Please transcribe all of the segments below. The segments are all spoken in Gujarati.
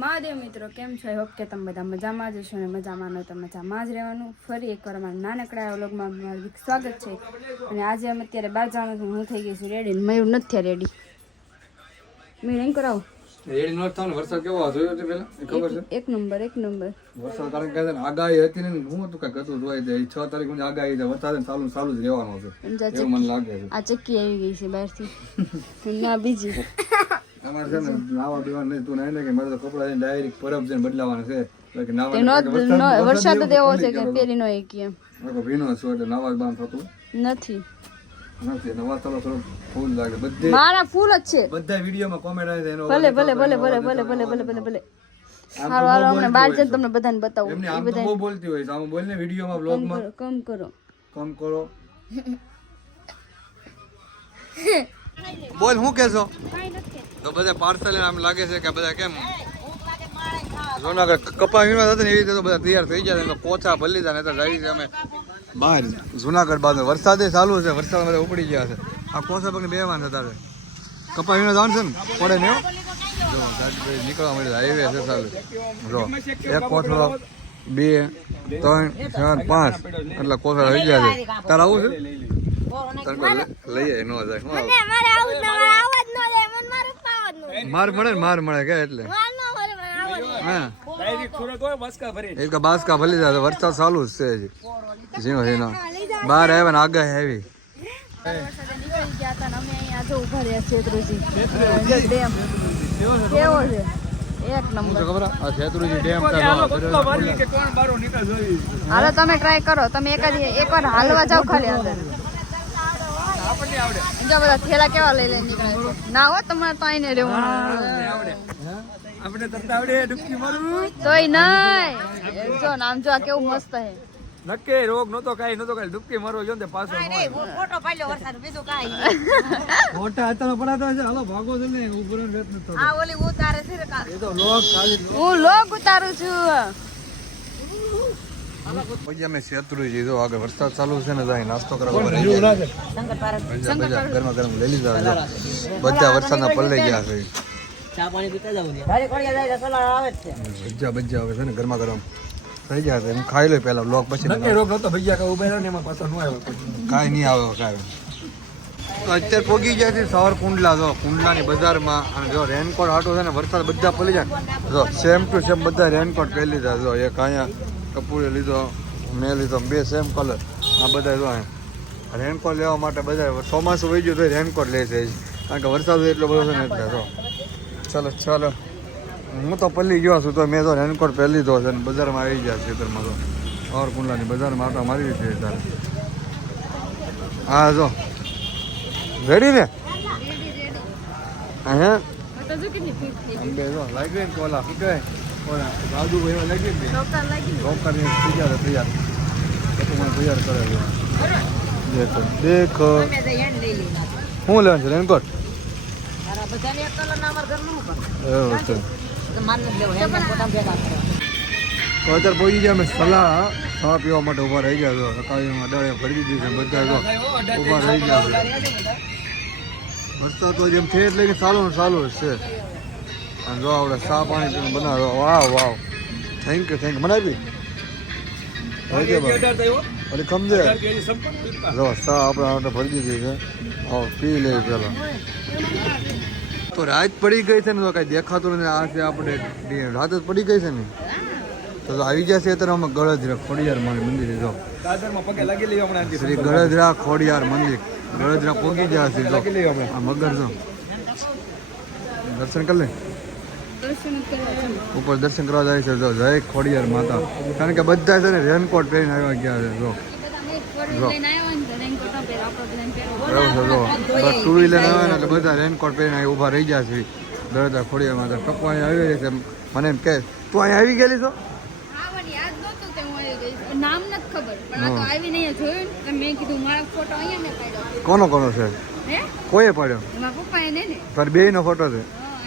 મહાદેવ મિત્રો કેમ છો? હોપ કે તમે બધા મજામાં જ હશો ને મજામાં ન તો મજામાં જ રહેવાનું. ફરી એકવાર અમારા નાનકડા વ્લોગમાં મારું સ્વાગત છે. અને આજે અમે અત્યારે બહાર જવાનું છું હું થઈ ગઈ છું રેડી ને મયુર નથી રેડી મેં એમ કરાવું. રેડી નોટ થવાનો વરસાદ કેવો હતો? જોયો પેલા ખબર છે? એક નંબર એક નંબર. વરસાદ કારણ કે આગાહી હતી ને હું હતું કઈ હતું જોઈ દે. છ તારીખની આગાહી છે વરસાદ ચાલુ ચાલુ જ રહેવાનો છે. એવું મને લાગે છે. આ ચક્કી આવી ગઈ છે બહારથી. ના બીજી. અમારે છે ને નાવા પીવાનું નહીં તું નાઈ લે કે મારે તો કપડા છે ડાયરેક્ટ પરબ જઈને બદલાવાના છે. એટલે કે નાવા વરસાદ જ એવો છે કે નો એક એમ. આખો ભીનો છું એટલે નાવા બામ થતું. નથી. નથી નવા ચાલો થોડો ફૂલ લાગે. બધે મારા ફૂલ જ છે. બધા વિડીયોમાં કોમેન્ટ આવે એનો ભલે ભલે ભલે ભલે ભલે ભલે ભલે ભલે ભલે. હારું બહુ હમણાં બહાર જઈને તમને બધાને બતાવું. એમને આમ તો બહુ બોલતી હોય આમ બોલને વિડીયોમાં બ્લોગમાં કમ કરો. કમ કરો. બોલ હું કેસો તો બધા પાર્સલ આમ લાગે છે કે બધા કેમ? જુનાગઢ કપા વીણવા હતા ને એવી રીતે તો બધા તૈયાર થઈ ગયા છે પોચા ભલી જાય તો છે અમે બહાર જુનાગઢ બાદ વરસાદે ચાલુ છે વરસાદ બધા ઉપડી ગયા છે. આ કોસા પગ બેવાન થતા છે કપા વીણવા જવાનું છે ને? પડે ને? નીકળવા મળે હાઈવે છે ચાલુ. જો એક કોથળો બે ત્રણ ચાર પાંચ એટલે કોથળા થઈ ગયા છે. તારે આવું છે? લઈ- જાય હું આવું? મારે આવું જ ના જાય માર મળે માર મળે કે એટલે? એક બાસકા ભલી જાય વરસાદ ચાલુ જ છે ઝીણો ઝીણો. બહાર આવ્યા ને આગળ હેવી. હાલો તમે ટ્રાય કરો. તમે એક જ એક વાર હાલવા જાવ ખાલી અંદર. બધા થેલા કેવા લઈ લઈને નીકળે ના હો તમારે તો આઈને રહેવું. આપણે તરતા આવડે ડૂબકી મારું તોય નહીં. જો નામ જો આ કેવું મસ્ત હે નક્કી રોગ નતો કાઈ નતો કાઈ. ડૂબકી મારવો જો ને તે કાઈ મોટા હતા પડાતા છે હાલો ભાગો છે ને ઊભો ઉતારે વેત નતો એ તો લોક કાલી હું લોક ઉતારું છું. પછી અમે શેત્રુજી જો આગળ વરસાદ ચાલુ છે ને જાય નાસ્તો કરવા ગરમા ગરમ લઈ લીધા બધા વરસાદના પલ્લે ગયા છે. ભજીયા ભજીયા હવે છે ને ગરમા ગરમ. થઈ ગયા છે હું ખાઈ લઉં પેલા બ્લોક પછી નક્કી રોગ નતો ભૈયા કા ઊભા રહ્યો ને એમાં પાછો ન કાંઈ. નહીં આવે કાંઈ. તો અત્યારે પોગી ગયા છે સવાર કુંડલા જો. કુંડલાની બજારમાં અને જો રેનકોટ હાટો છે ને વરસાદ બધા પડી જાય. જો સેમ ટુ સેમ બધા રેનકોટ પહેરી લીધા. જો એક અહીંયા કપૂરે લીધો મેં લીધો બે સેમ કલર આ બધા જો રેનકોટ લેવા માટે બધા ચોમાસું વહી ગયું તો રેનકોટ લે છે. કારણ કે વરસાદ એટલો બધો છે ને એટલે તો ચાલો ચાલો. હું તો પલ્લી ગયો છું તો મેં તો રેનકોટ પહેરી લીધો છે ને બજારમાં આવી ગયા ખેતરમાં તો. સવાર કુંડલાની બજારમાં આટો મારી દીધી ત્યારે હા જો. રેડી ને? હા? તો જો કેટલી ફીટ થઈ અંબે જો. લાગી ને કોલા. શું કોલા રાજુ ભાઈ લાગી ને રોકર ને તૈયાર તૈયાર. મને તૈયાર કરે દેખો દેખો શું લેવાનું છે રેનકોટ? તો અત્યારે પહોંચી ગયા અમે સલાહ. ખાવા પીવા માટે ઊભા રહી ગયા છો. રકાવીમાં અડાડે ભરી દીધી છે બધા જો ઊભા રહી ગયા છે. વરસાદ તો જેમ છે એટલે કે સારું ચાલુ છે. અને જો આપણે ચા પાણી પીને બનાવ્યો wow wow. Thank you thank you ગયા અરે ખમજે જો ચા આપણે માટે ભરી દીધી છે. આવો પી લઈએ પેલા. તો રાત પડી ગઈ છે ને તો કઈ દેખાતું નથી. આ છે આપણે રાત જ પડી ગઈ છે ને? તો આવી જશે અત્યારે અમે ગળદરા ખોડિયાર મારી મંદિર જો. શ્રી ગળદરા ખોડિયાર મંદિર. ગળદરા પોગી છે જો. આ મગર જો. દર્શન કરી લે. ઉપર દર્શન કરવા જાય છે જો જય ખોડિયાર માતા. કારણ કે બધા છે ને રેનકોટ પહેરીને આવ્યા ગયા છે જો. ટુ વ્હીલર આવે ને એટલે બધા રેનકોટ પહેરીને અહીં ઊભા રહી ગયા છે. દરદા ખોડિયાર માતા ટકવાની આવી રહી છે. મને એમ કે તું અહીંયા આવી ગયેલી છો? કોનો કોનો છે? કોઈએ પાડ્યો? તારી બે નો. ફોટો છે.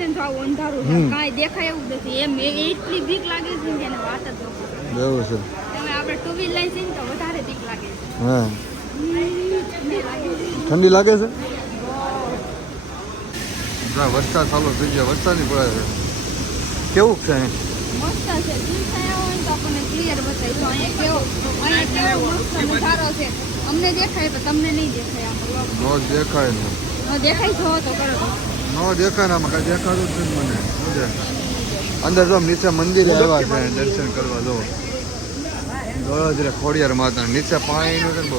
છે ને તો આવું અંધારું છે. કાંઈ દેખાય એવું નથી. એમ એ- એટલી બીક લાગે છે કે વાત જ ન એવું છે. તમે આપણે ટુ વ્હીલ લઈ જઈએ તો વધારે બીક લાગે છે. હા. ઠંડી લાગે છે. જા, વરસાદ ચાલુ થઈ ગયો. વરસાદની પડે છે. કેવું છે મસ્ત છે. દિલ હોય તો આપણને ક્લિયર બતાવી તો અહીંયા કેવો અહીંયા કેવો મસ્ત નજારો છે. અમને દેખાય પણ તમને નહીં દેખાય દેખાય ને. દેખાય છો તો કરો. નો દેખાય આમાં કાંઈ દેખાતું જ નથી મને. અંદર જો નીચે મંદિરે આવ્યા છે દર્શન કરવા જો. દોડજરે ખોડિયાર માતા નીચે પાણીનું છે બહુ.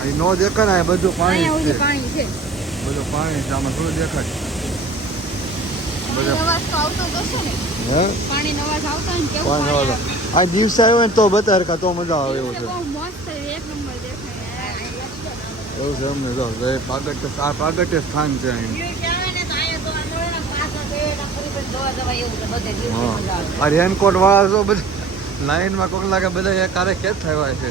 અહીં નો દેખાય ને બધું પાણી છે. બધું પાણી છે આમાં થોડું દેખાય. પાણી આવતો પાણી પાણી પાણી આ દિવસે આવ્યો ને તો બતાવે કે તો મજા આવે એવું છે બહુ મસ્ત છે, એક નંબર દેખાય એવું છે અમને જો એ પ્રાગટ્ય આ પ્રાગટ્ય સ્થાન છે અહીં. હા. આ રેનકોટ વાળા જો બધા લાઈનમાં કોક લાગે બધા એક કારે કેદ થયા છે.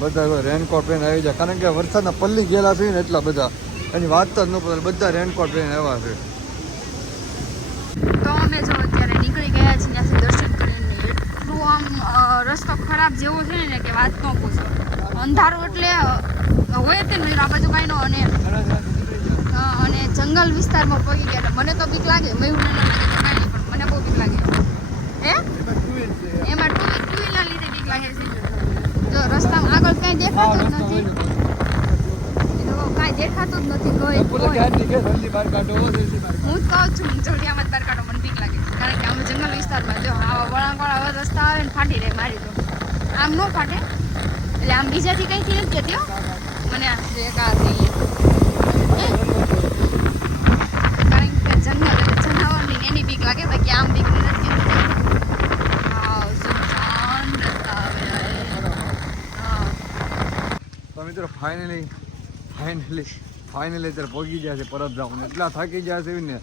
બધા રેનકોટ પહેરીને આવી જાય. કારણ કે વરસાદના પલ્લી ગયેલા છે ને એટલા બધા. એની વાત જ ન પડે બધા રેનકોટ પહેરીને આવ્યા છે. તો અમે જો અત્યારે નીકળી ગયા છીએ ત્યાંથી દર્શન કરીને. એટલું આમ રસ્તો ખરાબ જેવો છે ને કે વાત ન પૂછો. અંધારું એટલે હોય તે નહીં આ બાજુ કાંઈ ન અને અને જંગલ વિસ્તારમાં પગી ગયા એટલે મને તો બીક લાગે. મયુરને ન લાગે તો કાંઈ નહીં પણ મને બહુ બીક લાગે. હે? એમાં ટુ ટુ વ્હીલના લીધે બીક લાગે છે. જો રસ્તામાં આગળ કાંઈ દેખાતું જ નથી. કાંઈ દેખાતું જ નથી કોઈ હું જ કહું છું જોડિયામાં જ બહાર કાઢો મને બીક લાગે કારણ કે અમે જંગલ વિસ્તારમાં જો આવા વળાંકવાળા આવા રસ્તા આવે ને ફાટી રહે મારી તો. આમ ન ફાટે. એટલે આમ બીજાથી કંઈથી નથી જતી મને આ જે થઈ કારણ કે જંગલ જનાવરની એની બીક લાગે, બાકી આમ બીક નથી તો મિત્રો ફાઇનલી ફાઇનલી ફાઇનલી અત્યારે પહોંચી ગયા છે પરત જવાનું એટલા થાકી ગયા છે ને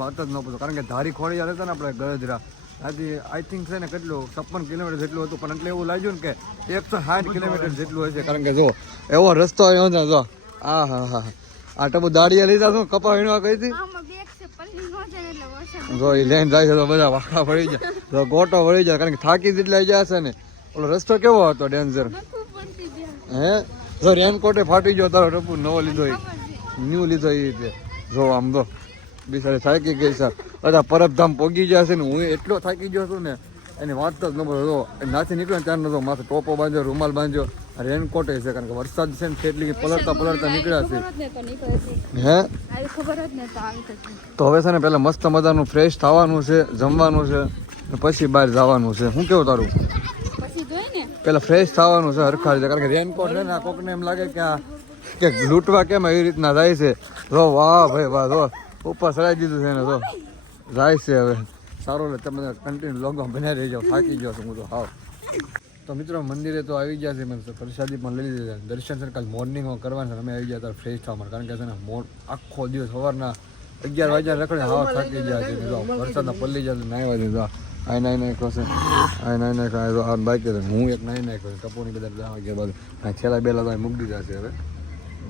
વાત જ ન પૂછો. કારણ કે ધારી ખોડિયાર જતા ને આપણે ગરજરા. આથી આઈ થિંક છે ને કેટલું છપ્પન કિલોમીટર જેટલું હતું. પણ એટલે એવું લાગ્યું ને કે એકસો સાઠ કિલોમીટર જેટલું હશે. કારણ કે જો એવો રસ્તો આવ્યો છે જો આ હા હા આ ટબુ દાડીએ લીધા શું કપા વીણવા કહી હતી. જો એ લઈને જાય છે તો બધા વાળા વળી જાય. તો ગોટો વળી જાય કારણ કે થાકી જેટલા જાય છે ને ઓલો રસ્તો કેવો હતો ડેન્જર હે? જો રેનકોટે ફાટી ગયો તારો ટપુ નવો લીધો ન્યુ લીધો એ રીતે જો આમ તો બિચારી થાકી ગઈ છે. બધા પરબધામ પોગી ગયા છે ને હું એટલો થાકી ગયો છું ને એની વાત જ ન હતો નાથી નીકળ્યો ત્યાં નતો માથે ટોપો બાંધ્યો રૂમાલ બાંધ્યો રેનકોટ છે કારણ કે વરસાદ છે ને એટલી પલળતા પલળતા નીકળ્યા છે. હે? તો હવે છે ને પેલા મસ્ત મજાનું ફ્રેશ થવાનું છે જમવાનું છે પછી બહાર જવાનું છે. શું કેવું તારું? પેલા ફ્રેશ થવાનું છે હરખા રીતે કારણ કે રેનકોટ છે ને આ કોકને એમ લાગે કે આ કે લૂંટવા કેમ એવી રીતના જાય છે. જો વાહ ભાઈ વાહ જો. ઉપર ચડાઈ દીધું છે ને જો. જાય છે હવે. સારું, એટલે તમે કન્ટિન્યુ લોગો બનાવી રહી જાઓ થાકી ગયો છું હું તો. હાવ. તો મિત્રો, મંદિરે તો આવી ગયા છે મેં પ્રસાદી પણ લઈ લીધી દર્શન છે કાલ મોર્નિંગમાં કરવાના અમે આવી ગયા ત્યારે ફ્રેશ થવા કારણ કે છે ને મોર આખો દિવસ સવારના અગિયાર વાગ્યા રખડે હવા થાકી ગયા છે. વરસાદના પલ્લી જાય નાહી દીધા આઈ નાઈ નાખ્યો છે. આઈ નાઈ નાખ્યો. આ બાઈક હું એક નાઈ નાખ્યો કપૂરની બધા ગયા બાદ. આ છેલ્લા બેલા તો મૂકી દીધા છે હવે.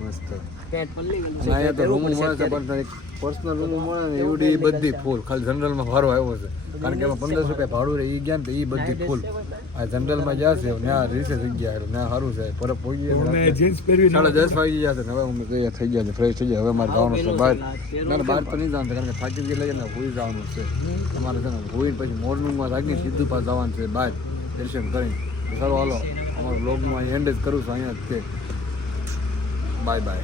મસ્ત. અહીંયા તો રૂમ મળે છે પણ પર્સનલ રૂમ મળે ને એવડી બધી ફૂલ. ખાલી જનરલમાં ભાડો આવ્યો છે. કારણ કે એમાં પંદરસો રૂપિયા ભાડું રહે એ ગયા ને તો એ બધી ફૂલ. આ જનરલમાં જ્યાં છે ત્યાં રીસે થઈ ગયા એટલે સારું છે પરબ પહોંચી ગયા છે જીન્સ પહેરવી સાડા દસ વાગી ગયા છે હવે અમે તૈયાર થઈ ગયા છે ફ્રેશ થઈ ગયા હવે મારે જવાનું છે બહાર. ના ના, બહાર તો નહીં જવાનું કારણ કે થાકી ગયેલા છે ને હોઈ જવાનું છે. તમારે છે ને હોઈને પછી મોર્નિંગમાં થાકીને સીધું પાસ જવાનું છે બહાર દર્શન કરીને. સારું ચાલો હાલો. અમારા બ્લોગમાં એન્ડ જ કરું છું અહીંયા જ તે બાય બાય